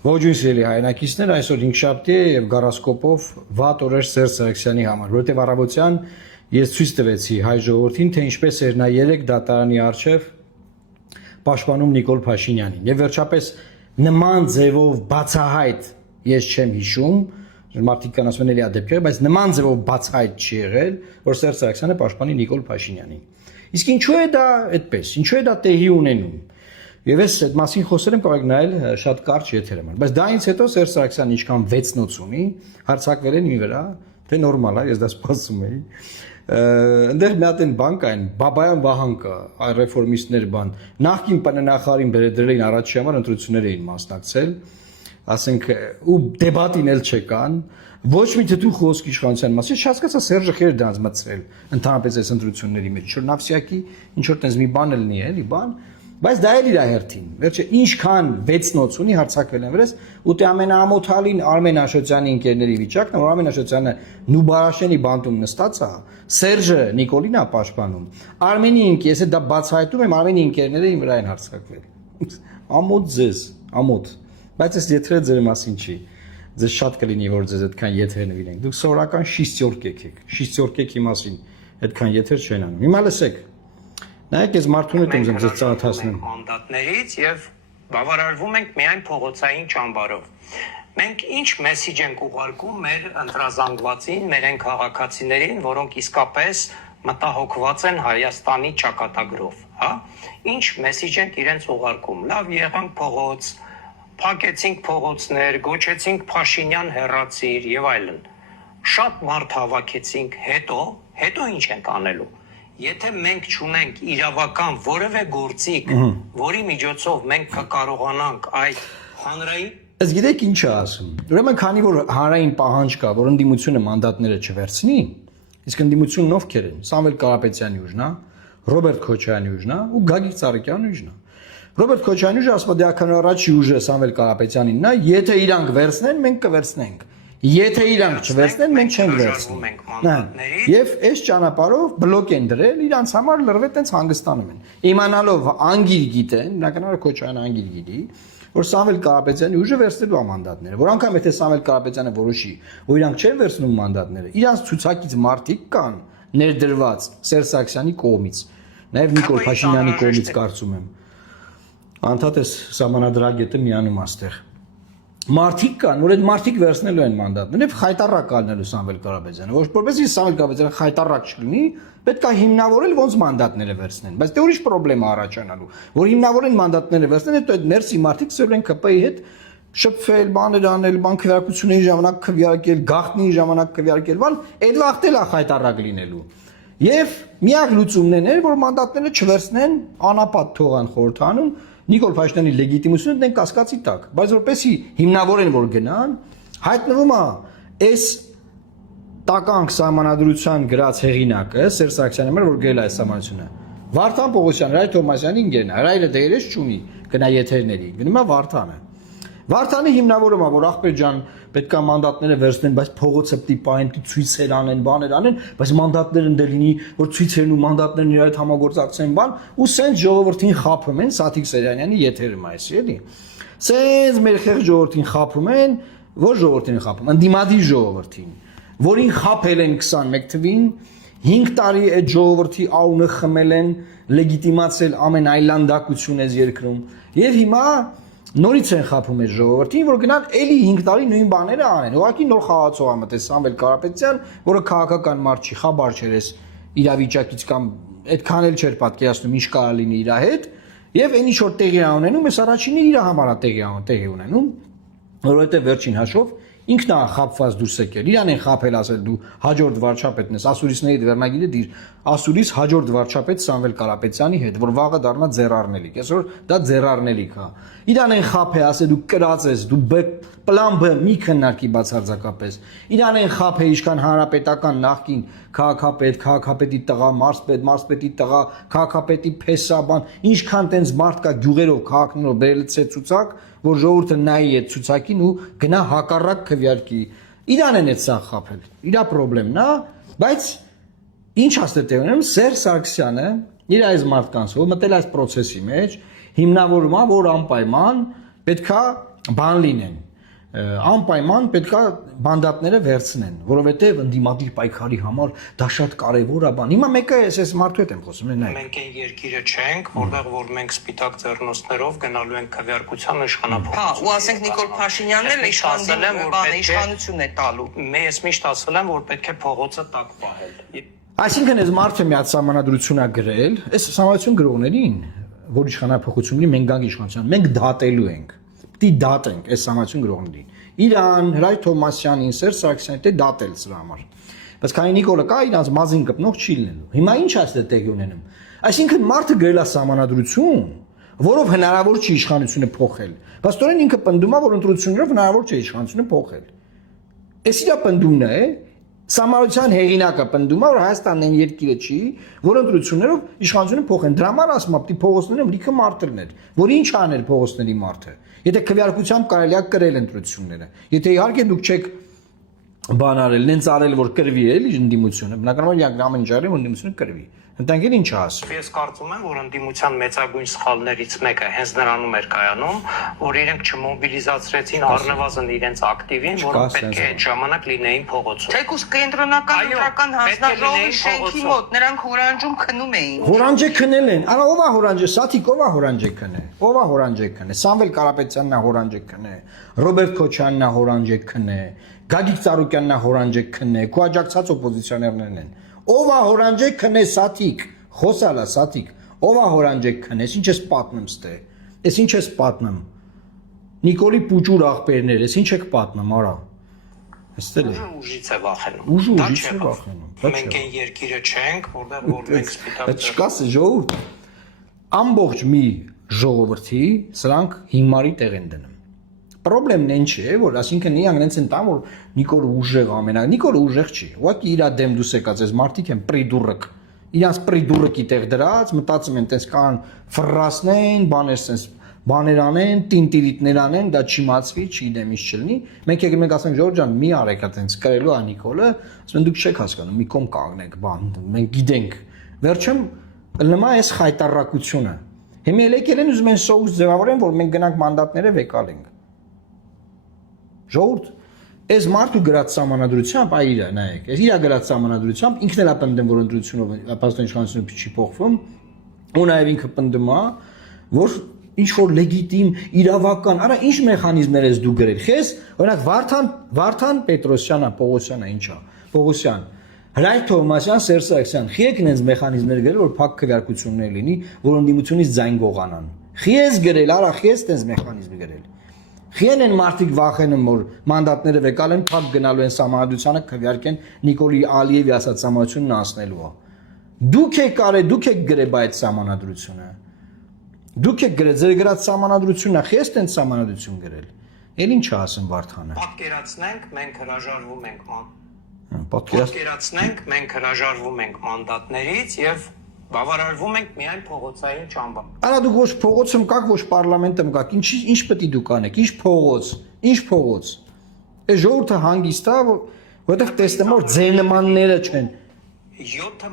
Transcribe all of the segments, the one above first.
Ողջույն սիրելի հայրենակիցներ, այսօր 5-շաբթի է եւ գարասկոպով վատ օրեր Սերժ Սարգսյանի համար, որովհետեւ առավոտյան ես ցույց տվեցի հայ ժողովրդին, թե ինչպես էր նա 3 դատարանի առջև պաշտպանում Նիկոլ Փաշինյանին։ Եվ վերջապես նման ձևով բացահայտ ես չեմ հիշում, մարդիկ կան ասում են էլի ադեպքեր, բայց նման ձևով բացահայտ չի եղել, որ Սերժ Սարգսյանը պաշտպանի Նիկոլ Փաշինյանին։ Իսկ ինչու է դա այդպես, ինչու է դա տեղի ունենում։ Եվ ես այդ մասին խոսել եմ, կարող եք նայել շատ կարճ եթեր եմ։ Բայց դրանից հետո Սերժ Սարգսյանը ինչքան 6 նոց ունի, հարձակվել են մի վրա, թե նորմալ է, ես դա սպասում էի։ Այնտեղ մի հատ բան կային, Բաբայան Վահան կա, այ ռեֆորմիստներ բան։ Նախկին ՊՆՆ-ախարին բերել էին առաջի համար ընտրություններ էին մասնակցել, ասենք ու դեբատին էլ չեկան, ոչ մի թեթու խոսք իշխանության մասին, չհասկացա Սերժը խեր դրանց մտցրել, ընդհանրապես այս ընտրությունների մեջ, որ Նավսյակի ինչ որ տես մի բան լինի, էլի բան, բայց դա էլ իր հերթին, վերջը ինչքան 6 նոց ունի հարձակվել են վրես, ուտե ամենաամոթալին Արմեն Աշոտյանի ընկերների վիճակն է, որ Արմեն Աշոտյանը Նուբարաշենի բանտում նստած է, Սերժը Նիկոլին է պաշտպանում, Արմենի ինքը, ես դա բացահայտում եմ, Արմենի ընկերները իմ վրա են հարձակվել։ Ամոթ ձեզ, ամոթ, բայց այս եթերը ձեր մասին չի, ձեզ շատ կլինի, որ ձեզ այդքան եթեր նվիրենք, դուք սովորական շիստյորք եք, շիստյորքի մասին այդքան եթեր չեն անում, հիմա լսեք։ Նայեք, ես մարդուն եմ ձեզ ծանոթացնում մանդատներից եւ բավարարվում ենք միայն փողոցային ճամբարով։ Մենք ինչ մեսիջ ենք ուղարկում մեր ընտրազանգվածին, մեր այն քաղաքացիներին, որոնք իսկապես մտահոգված են Հայաստանի ճակատագրով, հա? Ինչ մեսիջ ենք իրենց ուղարկում։ Լավ, եղանք փողոց, փակեցինք փողոցներ, գոչեցինք Փաշինյան հեռացիր եւ այլն։ Շատ մարդ հավաքեցինք, հետո ինչ ենք անելու։ Եթե մենք չունենք իրավական որևէ գործիք, որի միջոցով մենք կկարողանանք այդ հանրային Ըստ գիտեք ինչ է ասում։ Ուրեմն քանի որ հանրային պահանջ կա, որ ընդդիմությունը մանդատները չվերցնի, իսկ ընդդիմությունն ովքեր են։ Սամվել Կարապետյանի ուժն է, Ռոբերտ Քոչարյանի ուժն է ու Գագիկ Ծառուկյանի ուժն է։ Ռոբերտ Քոչարյանի ուժը ասպատիական առաջի ուժը Սամվել Կարապետյանինն է, եթե իրանք վերցնեն, մենք կվերցնենք։ Եթե իրանք չվերցնեն, մենք չենք վերցնի։ Եվ այս ճանապարհով բլոկ են դրել, իրանց համար լրիվ տենց հանգստանում են։ Իմանալով անգիր գիտեն, բնականաբար Քոչարյանը անգիր գիտի, որ Սամվել Կարապետյանի ուժը վերցնելու մանդատները, որ անգամ եթե Սամվել Կարապետյանը որոշի, որ իրանք չեն վերցնում մանդատները, իրանց ցուցակից մարդիկ կան ներդրված Սերժ Սարգսյանի կողմից, նաև Նիկոլ Փաշինյանի կողմից կարծում եմ։ Անդադես սահմանադրագետը միանում աստեղ։ Մարդիկ կան, որ այդ մարդիկ վերցնելու են մանդատները եւ խայտարակ ալնելու Սամվել Կարապետյանը, ոչ որպեսզի Սամվել Կարապետյանը խայտարակ չլինի, պետք է հիմնավորել ոնց մանդատները վերցնեն, բայց դե ուրիշ խնդրեմ է առաջանալու, որ հիմնավորեն մանդատները վերցնեն, հետո այդ ներսի մարդիկ ծրել են ԿՊ-ի հետ շփվել, բաներ անել, բան քվեարկությունների ժամանակ քվեարկել, գաղտնի ժամանակ քվեարկել, բան, այդ լախտել է խայտարակ լինելու։ Եվ միակ լուծումն է, որ մանդատները չվերցնեն, անապատ թողան խորհրդանում Նիկոլ Փաշինյանի լեգիտիմությունը դեն կասկածի տակ, բայց որպեսի հիմնավոր են որ գնան, հայտնվում է այս տականք սահմանադրության գրած հեղինակը Սերժ Սարգսյանի համար որ գրել է այս սահմանությունը։ Վարդան Պողոսյանը, Ռայ Թոմասյանի ինգերն է, Ռայլը դերես չունի, գնա եթերների, գնում է Վարդանը։ Վարդանի հիմնավորումը որ ախպեր ջան պետք է մանդատները վերցնեն, բայց փողոցը պիտի պահեն, ցույցեր անեն, բաներ անեն, բայց մանդատները դե լինի, որ ցույցերն ու մանդատներն իրար հետ համագործակցեն, բան, ու սենց ժողովրդին խափում են Սաթիկ Սերյանյանի եթերը այսի, էլի։ Սենց մեր խեղ ժողովրդին խափում են, որ ժողովրդին խափում, ընդդիմադիր ժողովրդին, որին խափել են 21 թվին, 5 տարի այդ ժողովրդի աունը խմել են, լեգիտիմացել ամեն այլանդակություն այս երկրում, եւ հիմա նորից են խափում այս ժողովրդին, որ գնան էլի 5 տարի նույն բաները անեն։ Ուղղակի նոր խաղացող ամտես Սամվել Կարապետյան, որը քաղաքական մարդ չի, խաբար չէր էս իրավիճակից կամ այդքան էլ չէր պատկերացնում ինչ կարա լինի իր հետ, եւ այն ինչ որ տեղի ունենում, այս առաջինը իր համար է տեղի ունենում, որովհետեւ վերջին հաշվով ինքն է խափված դուրս եկել։ Իրան են խափել ասել դու հաջորդ վարչապետն ես, ասուրիսների վերնագիրը դիր, ասուրիս հաջորդ վարչապետ Սամվել Կարապետյանի հետ, որ վաղը դառնա ձեռառնելիք։ Այսօր դա ձեռառնելիք է։ Իրան են խափել ասել դու կրած ես, դու պլան B մի քննարկի բացարձակապես։ Իրան են խափել իշքան հանրապետական նախկին քաղաքապետ, քաղաքապետի տղա, մարզպետի տղա, քաղաքապետի փեսաբան, ինչքան տենց մարդ կա գյուղերով քաղաքներով բերել է ցուցակ, որ ժողովուրդը նայի այդ ցուցակին ու գնա հակառակ քվեարկի։ Իրան են այդ սա խափել։ Իրա խնդրեմն է, բայց ինչ հաստատել եմ Սերժ Սարգսյանը իր այս մարդկանց, որ մտել այս process-ի մեջ, հիմնավորում է, որ անպայման պետքա բան լինեն, անպայման պետքա մանդատները վերցնեն, որովհետև ընդդիմադիր պայքարի համար դա շատ կարևոր է բան։ Հիմա մեկը ես մարդու հետ եմ խոսում, նայ։ Մենք այն երկիրը չենք, որտեղ որ մենք սպիտակ ձեռնոցներով գնալու ենք քվեարկության Հա, ու ասենք Նիկոլ Փաշինյանն էլ իշխանություն է տալու։ Ես միշտ ասել եմ, որ պետք է փողոցը տակ պահել։ Այսինքն այս մարդը մի հատ սահմանադրություն է գրել, այս սահմանադրություն գրողներին, որ իշխանափոխությունների մենք գանք իշխանության, մենք դատելու ենք։ Պիտի դատենք այս սահմանադրություն գրողներին։ Իրան, Հրայր Թովմասյանին, Սերժ Սարգսյանին դե դատել սրա համար։ Բայց քանի Նիկոլը կա, իրանց մազին կպնող չի լինելու։ Հիմա ինչ է այստեղ տեղի ունենում։ Այսինքն մարդը գրել է սահմանադրություն, որով հնարավոր չի իշխանությունը փոխել։ Բաստորեն ինքը պնդում է, որ ընտրություններով հնարավոր չէ իշխանությունը փոխել։ Էս իր պնդումն է, Սահմանադրության հեղինակը պնդում է, որ Հայաստանն այն երկիրը չի, որ ընտրություններով իշխանությունը փոխեն։ Դրա համար ասում է, պիտի փողոցներում լիքը մարտերներ, որ ինչ աներ փողոցների մարտը։ Եթե քվեարկությամբ կարելի է կրել ընտրությունները։ Եթե իհարկե դուք չեք բան արել, նենց արել, որ կրվի էլի ընդդիմությունը, բնականաբար իրանք ամեն ինչ արել, որ ընդդիմությունը կրվի։ Ընտանիքին ինչ ասում։ Ես կարծում եմ, որ ընդդիմության մեծագույն սխալներից մեկը հենց նրանում էր կայանում, որ իրենք չմոբիլիզացրեցին առնվազն իրենց ակտիվին, որոնք պետք է այդ ժամանակ լինեին փողոցում։ Թեկուզ կենտրոնական ընտրական հանձնաժողովի շենքի մոտ նրանք հորանջում քնում էին։ Հորանջե քնել են։ Արա ով է հորանջե, Սաթիկ ով է հորանջե քնե։ Ով է հորանջե քնե։ Սամվել Կարապետյանն է հորանջե քնե։ Ռոբերտ Քոչյանն է հորանջե քնե։ Գագիկ Ծառուկյանն է հորանջե քնե։ Քո աջակցած օպոզիցիոներներն են։ Ով է հորանջե քնե Սաթիկ։ Խոսալա Սաթիկ։ Ով է հորանջե քնե։ Ինչ ես պատմում ստե։ Էս ինչ ես պատմում։ Նիկոլի պուճուր աղբերներ, էս ինչ եք պատմում, արա։ Այստեղ է։ Ուժից է վախենում։ Ուժից է վախենում։ Մենք այն երկիրը չենք, որտեղ որ մենք սպիտակ Այդ չկաս ժողովուրդ։ Ամբողջ մի ժողովրդի սրանք հիմարի տեղ են դնում։ Պրոբլեմն այն չէ, որ ասինքն իրանք նենց են տան, որ Նիկոլը ուժեղ ամենա։ Նիկոլը ուժեղ չի։ Ուղղակի իր դեմ դուս եկած այս մարդիկ են պրիդուրակ։ Իրանց պրիդուրակի տեղ դրած, մտածում են, տես կան ֆրասնեն, բաներ sense բաներ անեն, տինտիրիտներ անեն, դա չիմացվի, չգիտեմ ինչ չլինի։ Մենք եկել ենք ասենք Ժորժ ջան, մի արեք այտենց կրելու է Նիկոլը, ասում են դուք չեք հասկանում, մի կողմ կանգնեք, բան, մենք գիտենք։ Վերջում լնումա էս խայտարակությունը։ Հիմա եկել են ուզում են սոուս ձևավորեն, որ մենք գնանք մանդատները վեկալենք։ Ժողովուրդ, այս մարդու գրած սահմանադրությամբ, այ իրա նայեք, այս իրա գրած սահմանադրությամբ ինքն էլ է պնդում, որ ընտրությունով ապաստան իշխանությունը չի փոխվում, ու նաև ինքը պնդում է, որ ինչ որ լեգիտիմ, իրավական, արա ինչ մեխանիզմներ ես դու գրել։ Խես, օրինակ Վարդան Պետրոսյանը, Պողոսյանը ինչա։ Պողոսյան, Հրայր Թովմասյան, Սերժ Սարգսյան, խիեք նենց մեխանիզմներ գրել, որ փակ քվեարկություններ լինի, որ ընդդիմությունից ձայն գողանան։ Խիես գրել, արա խիես տես մեխանիզմ գրել։ Խիեն են մարդիկ վախենում, որ մանդատները վեկալեն, փակ գնալու են սահմանադրությանը քվեարկեն Նիկոլի Ալիևի ասած սահմանադրությունն անցնելու է։ Դուք եք արել, դուք եք գրել այդ սահմանադրությունը։ Դուք եք գրել, ձեր գրած սահմանադրությունն է, խես տենց սահմանադրություն գրել։ Էլ ինչ ասում Վարդանը։ Պատկերացնենք, մենք հրաժարվում ենք Պատկերացնենք, մենք հրաժարվում ենք մանդատներից եւ բավարարվում ենք միայն փողոցային ճամբար։ Արա դուք ոչ փողոցում կաք, ոչ պարլամենտում կաք։ Ինչ պետք է դուք անեք։ Ինչ փողոց։ Այս ժողովուրդը հանգիստ է, որովհետև տեսնում որ ձեր նմանները չեն։ 7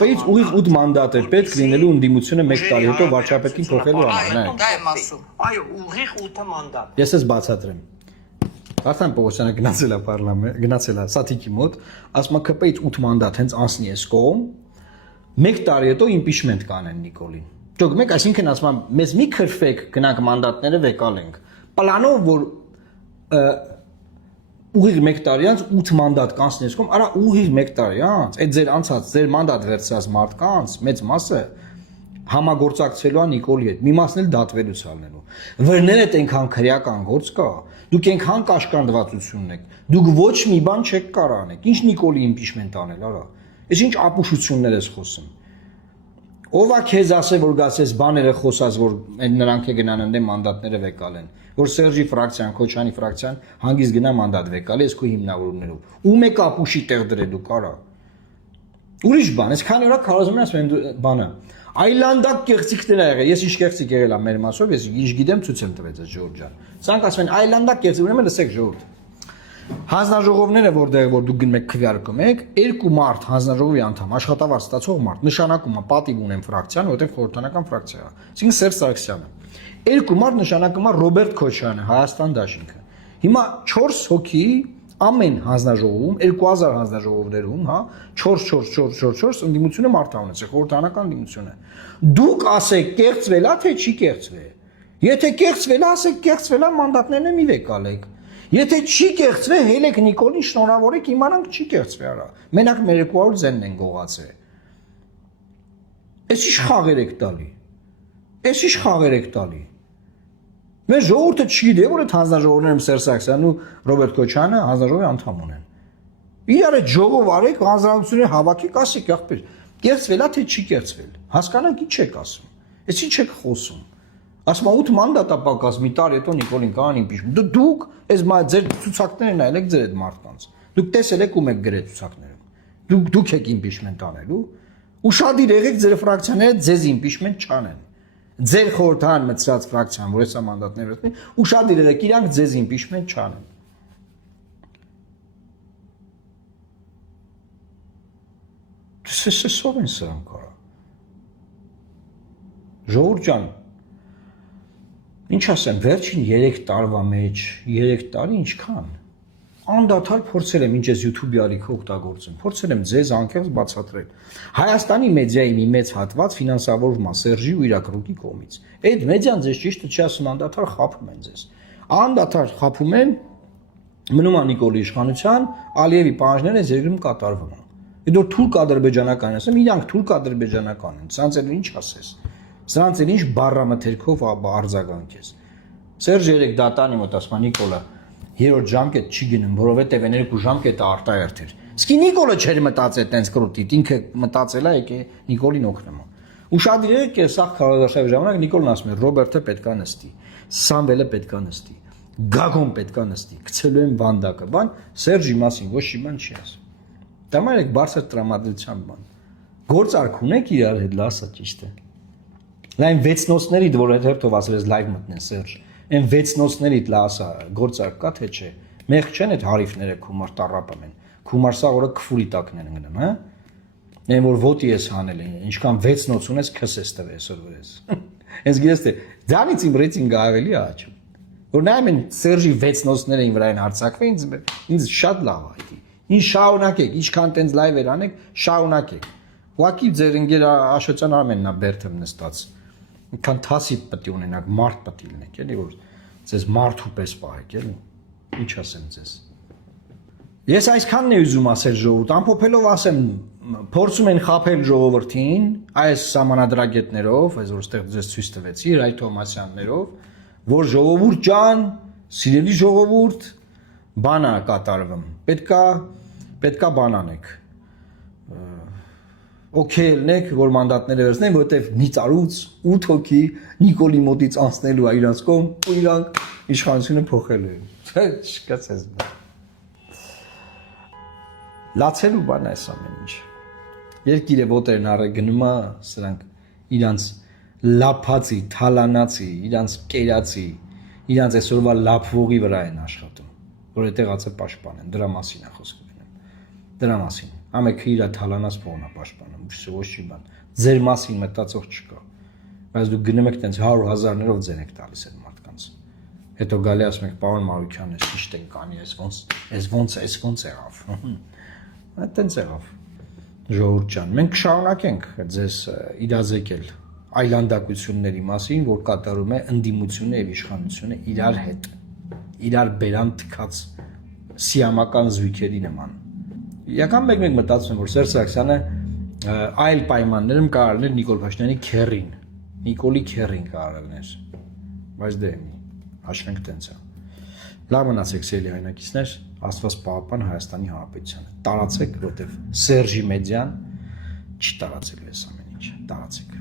ԿՊ-ից ուղիղ 8 մանդատ է պետք լինելու ընդդիմությունը 1 տարի հետո վարչապետին փոխելու համար, նայեք։ Դա եմ ասում։ Այո, ուղիղ 8 մանդատ։ Ես ես բացատրեմ։ Վարդան Պողոսյանը գնացել է պարլամենտ, գնացել է Սաթիկի մոտ, ասում է ԿՊ-ից 8 մանդատ հենց անցնի այս կողմ, 1 տարի հետո իմպիչմենտ կանեն Նիկոլին։ Ճոգ մեկ, այսինքն ասում եմ, մեզ մի քրֆեք գնանք մանդատները վեկալենք։ Պլանով որ ուղիղ 1 տարի անց 8 մանդատ կանցնես կողմ, արա ուղիղ 1 տարի անց, այդ ձեր անցած, ձեր մանդատ վերցրած մարդկանց մեծ մասը համագործակցելու է Նիկոլի հետ, մի մասն էլ դատվելուց ալնելու։ Վրները այդ այնքան քրեական գործ կա, դուք այնքան կաշկանդվածությունն եք, դուք ոչ մի բան չեք կարող անեք, ինչ Նիկոլի իմպիչմենտ անել, արա։ Այս ինչ ապուշություններ ես խոսում։ Ով է քեզ ասել, որ գասես բաները խոսած, որ նրանք է գնան ընդեմ մանդատները վեկալեն, որ Սերժի ֆրակցիան, Քոչյանի ֆրակցիան հանգիստ գնա մանդատ վեկալի, այս քո հիմնավորումներով։ Ում եք ապուշի տեղ դրելու կարա։ Ուրիշ բան, այս քանի օր քարոզում ես մեն բանը։ Այլանդակ կեղծիքներ ա եղել, ես ինչ կեղծիք եղել ա մեր մասով, ես ինչ գիտեմ ցույց եմ տվեց այս Ժորժ ջան։ Սրանք ասում են այլանդակ կեղծիք, ուրեմն լսեք Ժորժ։ Հանձնաժողովները, որտեղ որ դուք գնում եք քվեարկում եք, 2 մարդ հանձնաժողովի անդամ, աշխատավարձ ստացող մարդ, նշանակում է պատիվ ունեն ֆրակցիան, որտեղ խորհրդանական ֆրակցիա է։ Այսինքն Սերժ Սարգսյանը։ Երկու մարդ նշանակում է Ռոբերտ Քոչարյանը, Հայաստան դաշինքը։ Հիմա 4 հոգի ամեն հանձնաժողովում 2000 հանձնաժողովներում, հա, 4 ընդդիմությունը մարտահանեց, խորհրդանական ընդդիմությունը։ Դուք ասեք, կեղծվել է թե չի կեղծվել։ Եթե կեղծվել է, ասեք, կեղծվել է, մանդատներն մի վեկալեք։ Եթե չի կեղծվել, հելեք Նիկոլին շնորհավորեք, իմանանք չի կեղծվել արա։ Մենակ մեր 200 զենն են գողացել։ Էս ի՞նչ խաղեր եք տալի։ Էս ի՞նչ խաղեր եք տալի։ Մեր ժողովուրդը չգիտի, որ այդ հանձնաժողովներում Սերժ Սարգսյանն ու Ռոբերտ Քոչարյանը հանձնաժողովի անդամ ունեն։ Իրար այդ ժողով արեք, հանձնարարությունները հավաքեք, ասեք, ախպեր, կեղծվել է թե չի կեղծվել։ Հասկանանք ինչ եք ասում։ Էս ինչ եք խոսում։ Ասում 8 մանդատ է պակաս, մի տարի հետո Նիկոլին կան իմպիչմենտ։ Դուք այս ձեր ցուցակներն այլեք ձեր այդ մարդկանց։ Դուք տեսել եք ում եք գրել ցուցակներում։ Դուք եք իմպիչմենտ անելու։ Ուշադիր եղեք ձեր ֆրակցիաները ձեզ իմպիչմենտ չանեն։ Ձեր խորհրդան մտցած ֆրակցիան, որ հեսա մանդատներ ունի, ուշադիր եղեք իրանք ձեզ իմպիչմենտ չանեն։ Սովեն սրանք արա։ Ժողովուրդ ջան, ինչ ասեմ, վերջին 3 տարվա մեջ, 3 տարի ինչքան։ Անդադար փորձել եմ ինչ ես YouTube-ի ալիքը օգտագործեմ, փորձել եմ ձեզ անկեղծ բացատրել։ Հայաստանի մեդիայի մի մեծ հատված ֆինանսավորվում է Սերժի ու Իրակրուկի կողմից։ Այդ մեդիան ձեզ ճիշտը չի ասում, անդադար խաբում են ձեզ։ Անդադար խաբում են, մնում է Նիկոլի իշխանության, Ալիևի պահանջները այս երկրում կատարվում են։ Այդ որ թուրք ադրբեջանական ասեմ, իրանք թուրք ադրբեջանական են, սրանց էլ ինչ ասես։ Սրանց էլ ինչ բառամթերքով արձագանքես։ Սերժ երեք դատանի մոտ ասում է Նիկոլա 3-րդ ժամկետ չի գնում, որովհետև 2 ժամկետը արտահերթ էր։ Իսկ Նիկոլը չէր մտածել տենց կրուտիտ, ինքը մտածել է եկե Նիկոլին օգնեմ։ Ուշադիր եք, սա քարոզաշավի ժամանակ Նիկոլն ասում է Ռոբերտը պետքա նստի, Սամվելը պետքա նստի, Գագոն պետքա նստի, գցելու են վանդակը, բան Սերժի մասին ոչ մի բան չի ասում։ Դա մայր եք բարձր տրամադրության բան։ Գործարք ունեք իրար հետ, լասա ճիշտ է։ Լայն 6 նոցներիդ, որ այդ հերթով ասել ես լայվ մտնեն Սերժ։ Այն 6 նոցներիդ լասա գործարք կա թե չէ։ Մեղ չեն այդ հարիվները քումար տարապում են։ Քումար սա օրը քֆուրի տակն են գնում, հա։ Այն որ ոտի ես հանել են, ինչքան 6 նոց ունես քսես տվե այսօր վրես։ Հենց գիտես թե դրանից իմ ռեյտինգը ավելի է աճում։ Որ նայում են Սերժի 6 նոցները ին վրային հարցակվեն, ինձ շատ լավ է դա։ Ինչ շարունակեք, ինչքան տենց լայվեր անեք, շարունակեք։ Ուղղակի ձեր ընկեր Աշոտյան Արմենն է բերթում նստած։ Ինքան թասիտ պետք է ունենաք, մարդ պետք է լինեք, էլի որ ձեզ մարդու պես պահեք, էլի։ Ինչ ասեմ ձեզ։ Ես այսքանն եմ ուզում ասել ժողովուրդ, ամփոփելով ասեմ, փորձում են խաբել ժողովրդին այս սահմանադրագետներով, այս որ ստեղ ձեզ ցույց տվեցի, Ռայ Թոմասյաններով, որ ժողովուրդ ջան, սիրելի ժողովուրդ, բան է կատարվում։ Պետքա բան անեք։ Okay ելնեք, որ մանդատները վերցնեն, որովհետև նիծարուց 8 հոգի Նիկոլի մոտից անցնելու է իրանց կողմ ու իրանք իշխանությունը փոխելու են։ Չկացես։ Լացելու բան է այս ամեն ինչ։ Երկիրը ոտերն առը գնում է, սրանք իրանց լափացի, թալանացի, իրանց կերացի, իրանց այսօրվա լափվողի վրա են աշխատում, որ այդտեղացը պաշտպանեն, դրա մասին է խոսքը գնում։ Դրա մասին։ Ամեքը իր թալանած փողն է պաշտպանում, ոչ մի բան։ Ձեր մասին մտածող չկա։ Բայց դուք գնում եք տենց 100,000-ներով ձեն եք տալիս այդ մարդկանց։ Հետո գալի ասում եք, պարոն Մարուկյան, ես ճիշտ ենք անի, այս ոնց եղավ։ Այդտենց եղավ։ Ժողովուրդ ջան, մենք կշարունակենք ձեզ իրազեկել այլանդակությունների մասին, որ կատարում է ընդդիմությունը եւ իշխանությունը իրար հետ, իրար բերան թքած սիամական զույգերի նման։ Իրական մեկ-մեկ մտածում եմ, որ Սերժ Սարգսյանը այլ պայմաններում կարող էր Նիկոլ Փաշինյանի քերին, Նիկոլի քերին կարող էր, բայց դե հաշվենք տենց է։ Լավ մնացեք սիրելի հայրենակիցներ, Աստված պահապան Հայաստանի Հանրապետությանը։ Տարածեք, որովհետև Սերժի մեդիան չի տարածելու այս ամեն ինչը, տարածեք։